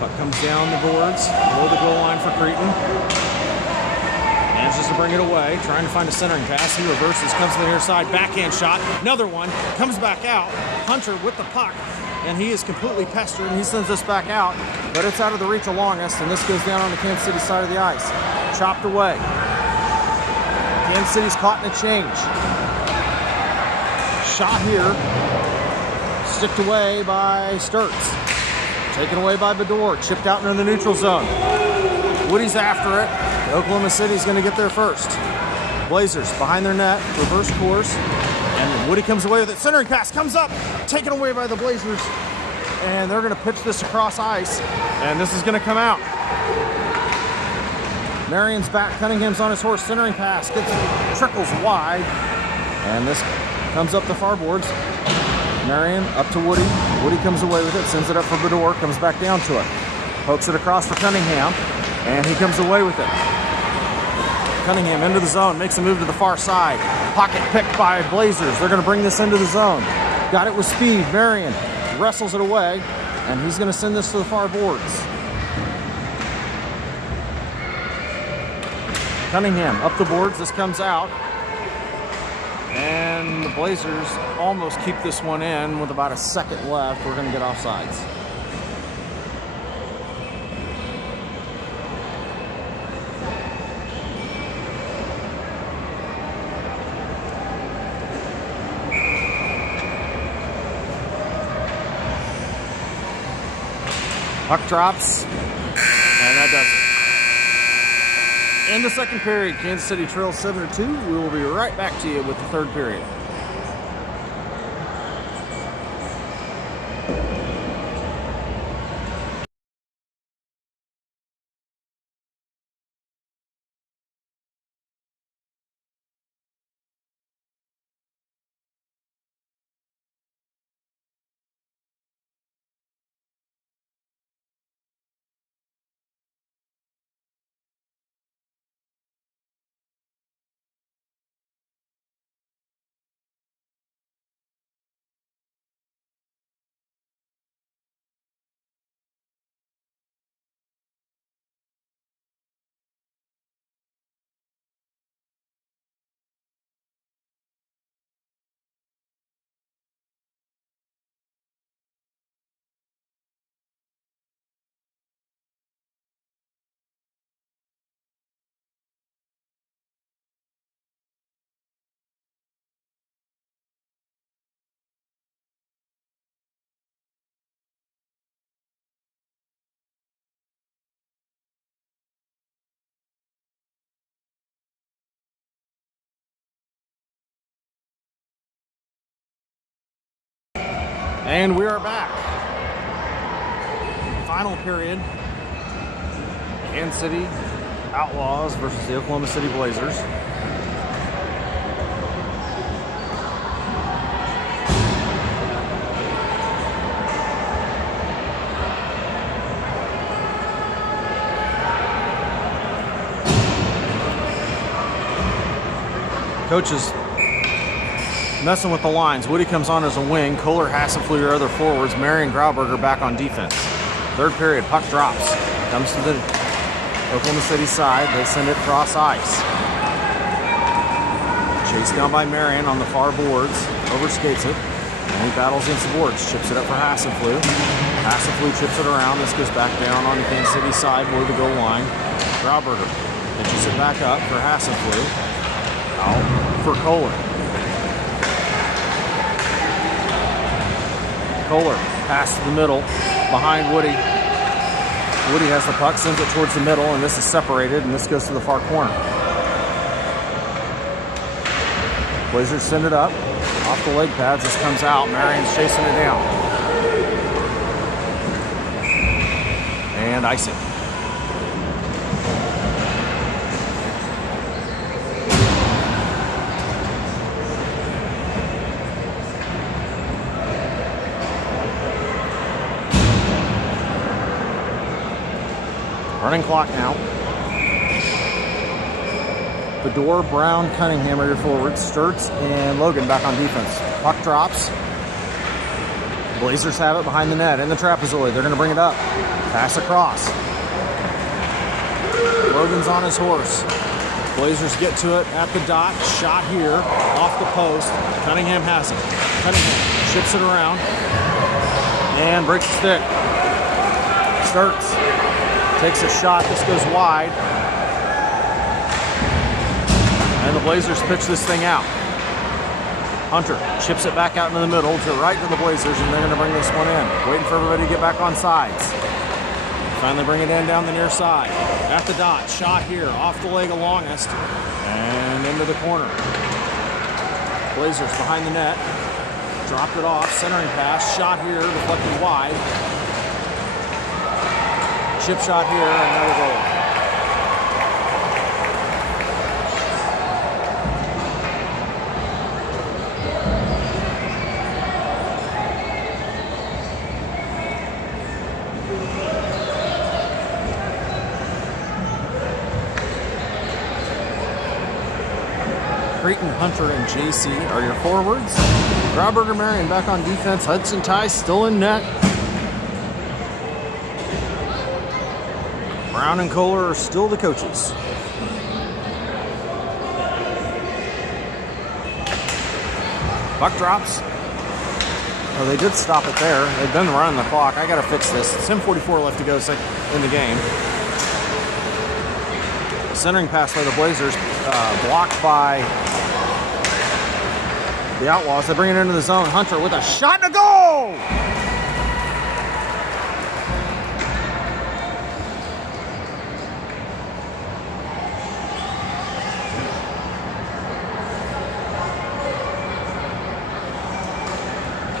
Puck comes down the boards, below the goal line for Creighton. Manages to bring it away, trying to find a centering pass. He reverses, comes to the near side, backhand shot. Another one, comes back out. Hunter with the puck, and he is completely pestered, and he sends this back out, but it's out of the reach of Longest, and this goes down on the Kansas City side of the ice. Chopped away. Kansas City's caught in a change. Shot here. Sticked away by Sturts. Taken away by Bedore. Chipped out into the neutral zone. Woody's after it. Oklahoma City's going to get there first. Blazers behind their net. Reverse course. And Woody comes away with it. Centering pass comes up. Taken away by the Blazers. And they're going to pitch this across ice. And this is going to come out. Marion's back. Cunningham's on his horse. Centering pass. Trickles wide. And this comes up the far boards. Marion up to Woody. Woody comes away with it. Sends it up for Bedore. Comes back down to it. Pokes it across for Cunningham. And he comes away with it. Cunningham into the zone. Makes a move to the far side. Pocket picked by Blazers. They're going to bring this into the zone. Got it with speed. Marion wrestles it away. And he's going to send this to the far boards. Cunningham up the boards. This comes out. And the Blazers almost keep this one in with about a second left. We're going to get offsides. Puck drops, and that does it. In the second period, Kansas City trails 7-2. We will be right back to you with the third period. And we are back. Final period. Kansas City Outlaws versus the Oklahoma City Blazers. Coach is messing with the lines. Woody comes on as a wing. Kohler, Hassenflug are other forwards. Marion, Grauberger back on defense. Third period, puck drops. Comes to the Oklahoma City side. They send it cross ice. Chased down by Marion on the far boards. Overskates it. And he battles against the boards. Chips it up for Hassenflug. Hassenflug chips it around. This goes back down on the Kansas City side below the goal line. Grauberger pitches it back up for Hassenflug. Out for Kohler. Kohler, pass to the middle, behind Woody. Woody has the puck, sends it towards the middle, and this is separated, and this goes to the far corner. Blazers send it up, off the leg pads, this comes out, Marion's chasing it down. And icing. Running clock now. Fedor, Brown, Cunningham are your forwards. Sturts and Logan back on defense. Puck drops. Blazers have it behind the net in the trapezoid. They're going to bring it up. Pass across. Logan's on his horse. Blazers get to it at the dot. Shot here off the post. Cunningham has it. Cunningham ships it around and breaks the stick. Sturts takes a shot. This goes wide. And the Blazers pitch this thing out. Hunter chips it back out into the middle to right to the Blazers, and they're going to bring this one in. Waiting for everybody to get back on sides. Finally bring it in down the near side. At the dot. Shot here. Off the leg of longest. And into the corner. Blazers behind the net. Dropped it off. Centering pass. Shot here. Deflected wide. Chip shot here, another goal. Creighton, Hunter, and JC are your forwards. Grauberger, Marion back on defense. Hudson Tice still in net. Brown and Kohler are still the coaches. Puck drops. Oh, they did stop it there. They've been running the clock. I got to fix this. 10:44 left to go in the game. Centering pass by the Blazers, blocked by the Outlaws. They bring it into the zone. Hunter with a shot and a goal!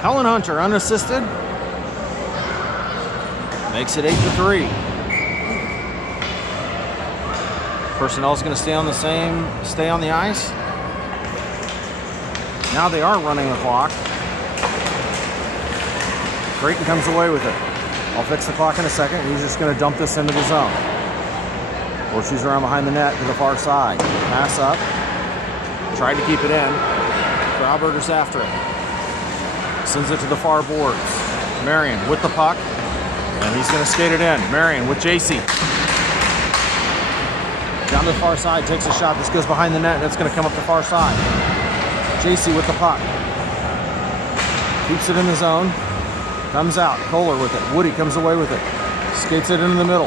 Helen Hunter, unassisted, makes it 8-3. Personnel's going to stay on the ice. Now they are running the clock. Creighton comes away with it. I'll fix the clock in a second. He's just going to dump this into the zone. Or she's around behind the net to the far side. Pass up. Tried to keep it in. Grauberger's after it. Sends it to the far boards. Marion with the puck. And he's going to skate it in. Marion with JC. Down to the far side, takes a shot. This goes behind the net, and it's going to come up the far side. JC with the puck. Keeps it in the zone. Comes out. Kohler with it. Woody comes away with it. Skates it into the middle.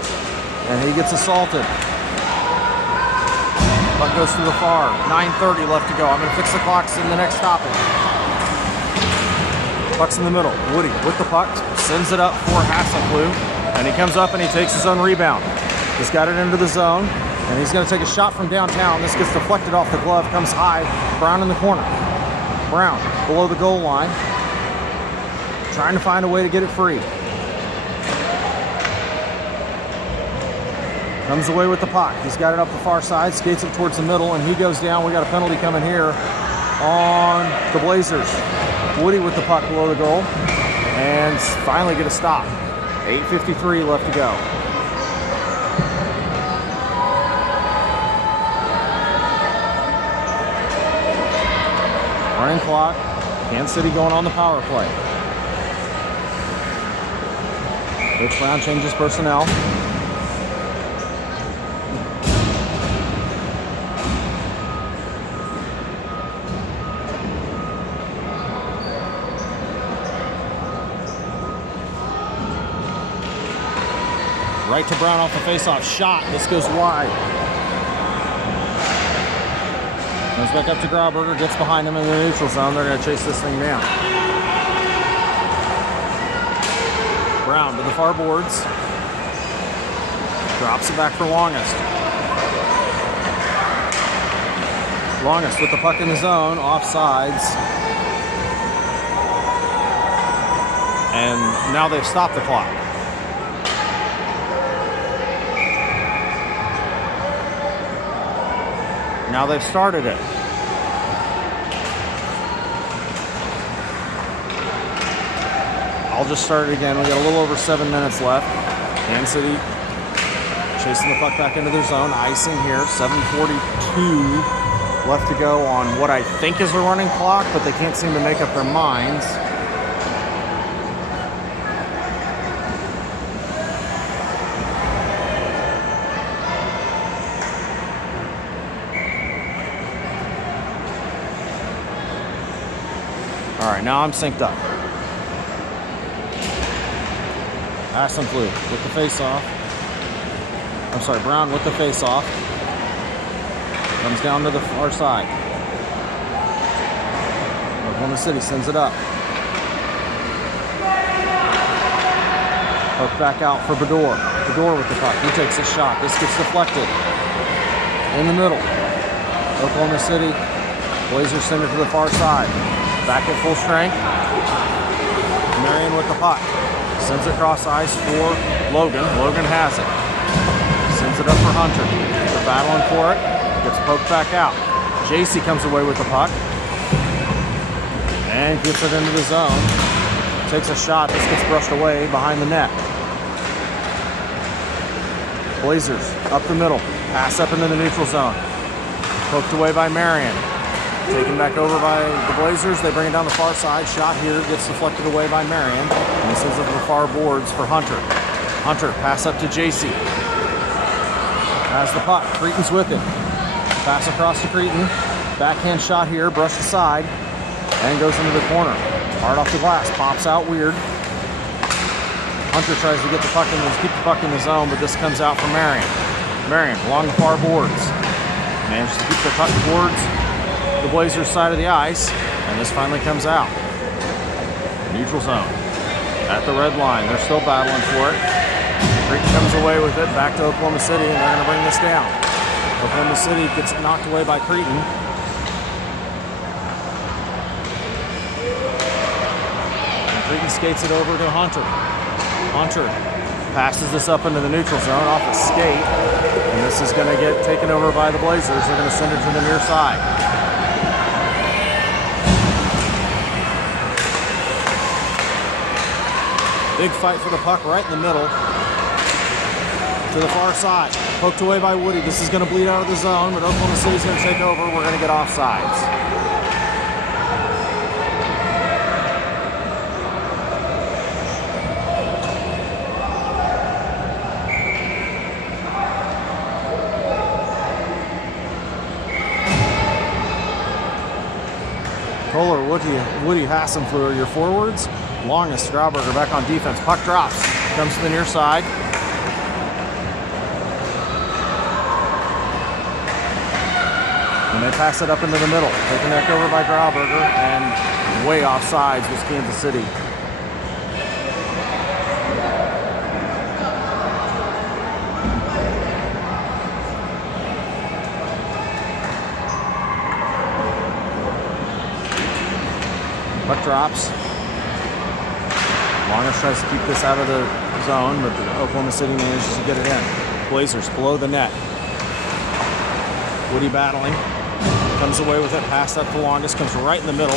And he gets assaulted. Puck goes to the far. 9:30 left to go. I'm going to fix the clocks in the next stoppage. Puck's in the middle. Woody with the puck. Sends it up for Hassenflug. And he comes up and he takes his own rebound. He's got it into the zone. And he's going to take a shot from downtown. This gets deflected off the glove. Comes high. Brown in the corner. Brown below the goal line. trying to find a way to get it free. Comes away with the puck. He's got it up the far side, skates it towards the middle, and he goes down. We got a penalty coming here on the Blazers. Woody with the puck below the goal, and finally get a stop. 8:53 left to go. Running clock. Kansas City going on the power play. Coach Brown changes personnel. Right to Brown off the faceoff shot. This goes wide. Goes back up to Grauberger. Gets behind him in the neutral zone. They're going to chase this thing down. Brown to the far boards. Drops it back for Longest. Longest with the puck in the zone. Offsides. And now they've stopped the clock. Now they've started it. I'll just start it again. We got a little over 7 minutes left. Kansas City chasing the puck back into their zone. Icing here. 7:42 left to go on what I think is a running clock, but they can't seem to make up their minds. All right, now I'm synced up. Assenflew with the face-off. I'm sorry, Brown with the face-off. Comes down to the far side. Oklahoma City sends it up. Hook back out for Bedore. Bedore with the puck. He takes a shot. This gets deflected. In the middle. Oklahoma City. Blazers send it to the far side. Back at full strength. Marion with the puck. Sends it across ice for Logan. Logan has it. Sends it up for Hunter. They're battling for it. Gets poked back out. JC comes away with the puck. And gets it into the zone. Takes a shot. This gets brushed away behind the net. Blazers up the middle. Pass up into the neutral zone. Poked away by Marion. Taken back over by the Blazers. They bring it down the far side. Shot here gets deflected away by Marion. And he sends it to the far boards for Hunter. Hunter, pass up to JC. Has the puck. Creten's with it. Pass across to Creten. Backhand shot here, brushed aside. And goes into the corner. Hard off the glass. Pops out weird. Hunter tries to get the puck in the, keep the puck in the zone, but this comes out for Marion. Marion along the far boards. Manages to keep the puck towards the Blazers side of the ice, and this finally comes out. Neutral zone. At the red line. They're still battling for it. Creek comes away with it back to Oklahoma City, and they're going to bring this down. Oklahoma City gets knocked away by Cretan. And Cretan skates it over to Hunter. Hunter passes this up into the neutral zone off a skate, and this is going to get taken over by the Blazers. They're going to send it to the near side. Big fight for the puck right in the middle. To the far side. Poked away by Woody. This is going to bleed out of the zone, but Oklahoma City's going to take over. We're going to get offsides. Kohler, Woody, Hassenflew are your forwards. Longest, Grauberger back on defense. Puck drops. Comes to the near side. And they pass it up into the middle. Taken back over by Grauberger, and way off sides was Kansas City. Puck drops. Longest tries to keep this out of the zone, but the Oklahoma City manages to get it in. Blazers below the net. Woody battling. Comes away with it. Pass up to longest. Comes right in the middle.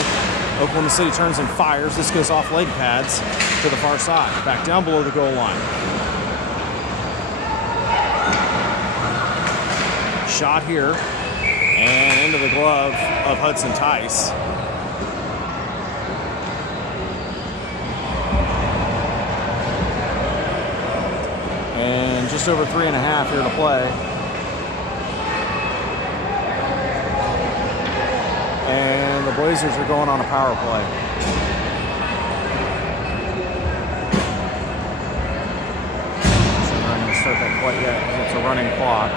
Oklahoma City turns and fires. This goes off leg pads to the far side. Back down below the goal line. Shot here. And into the glove of Hudson Tice. And just over 3.5 here to play. And the Blazers are going on a power play. So they're not going to start that quite yet because it's a running clock.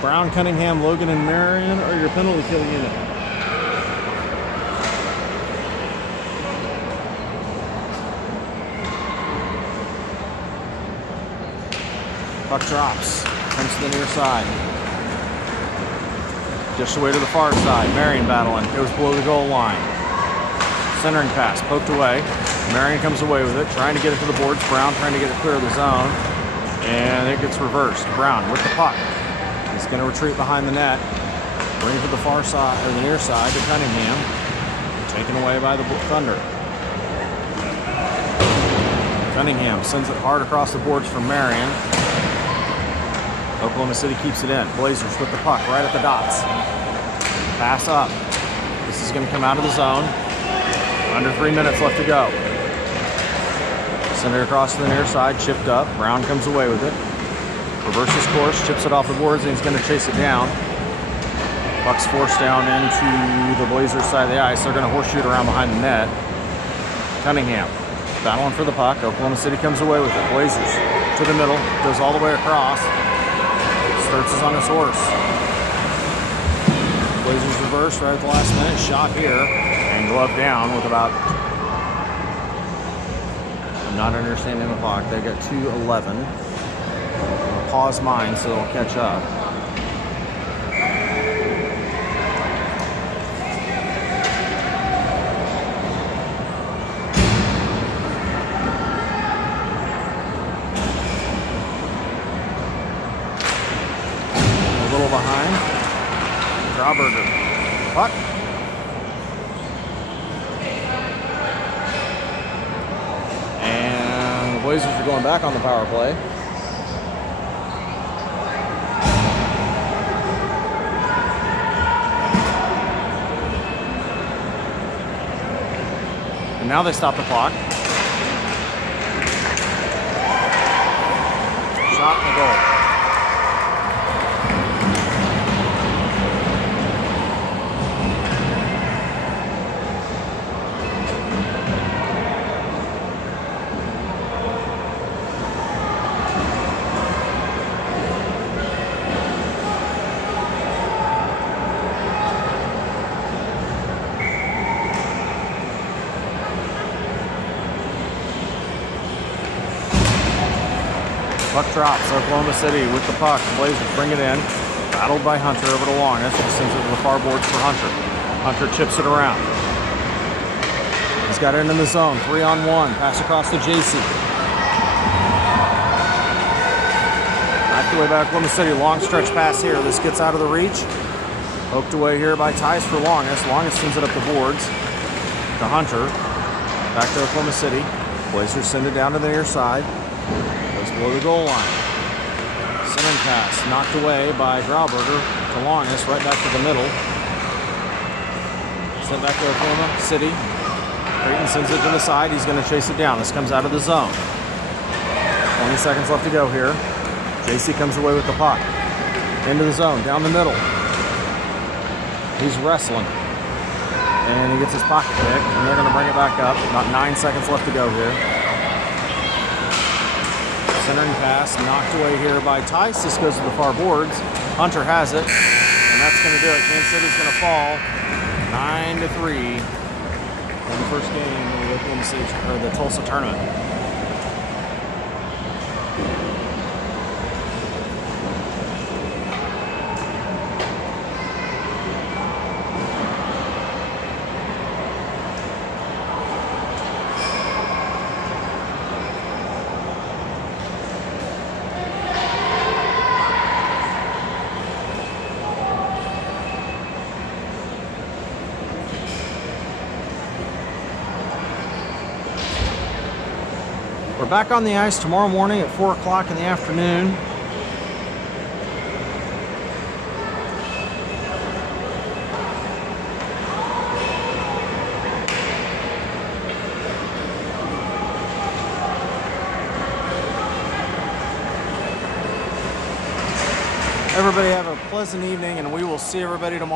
Brown, Cunningham, Logan, and Marion are your penalty kill unit. Puck drops, comes to the near side. Just away to the far side. Marion battling, goes below the goal line. Centering pass, poked away. Marion comes away with it, trying to get it to the boards. Brown trying to get it clear of the zone. And it gets reversed. Brown with the puck. He's going to retreat behind the net. Bring it to the far side, or the near side to Cunningham. Taken away by the Thunder. Cunningham sends it hard across the boards for Marion. Oklahoma City keeps it in. Blazers with the puck right at the dots. Pass up. This is going to come out of the zone. Under 3 minutes left to go. Send it across to the near side, chipped up. Brown comes away with it. Reverses course, chips it off the boards, and he's going to chase it down. Puck's forced down into the Blazers side of the ice. They're going to horseshoe it around behind the net. Cunningham battling for the puck. Oklahoma City comes away with it. Blazers to the middle, goes all the way across. Sturts is on his horse. Blazers reverse right at the last minute. Shot here and glove down with about, I'm not understanding the clock. They got 2:11. Pause mine so they'll catch up. A little behind. Drawberger. Puck. And the Blazers are going back on the power play. And now they stop the clock. Shot and goal. Puck drops. Oklahoma City with the puck. The Blazers bring it in. Battled by Hunter over to longest. He sends it to the far boards for Hunter. Hunter chips it around. He's got it in the zone. 3-on-1. Pass across to JC. Back away by Oklahoma City. Long stretch pass here. This gets out of the reach. Poked away here by Tice for longest. Longest sends it up the boards to Hunter. Back to Oklahoma City. Blazers send it down to the near side. Below the goal line. Centering pass knocked away by Grauberger to longest, right back to the middle. Sent back to Oklahoma City. Creighton sends it to the side. He's going to chase it down. This comes out of the zone. 20 seconds left to go here. JC comes away with the puck. Into the zone, down the middle. He's wrestling. And he gets his pocket pick, and they're going to bring it back up. About 9 seconds left to go here. Centering pass knocked away here by Tice. This goes to the far boards. Hunter has it, and that's going to do it. Kansas City's going to fall 9-3 in the first game of the Oklahoma City or the Tulsa tournament. We're back on the ice tomorrow morning at 4 o'clock in the afternoon. Everybody have a pleasant evening, and we will see everybody tomorrow.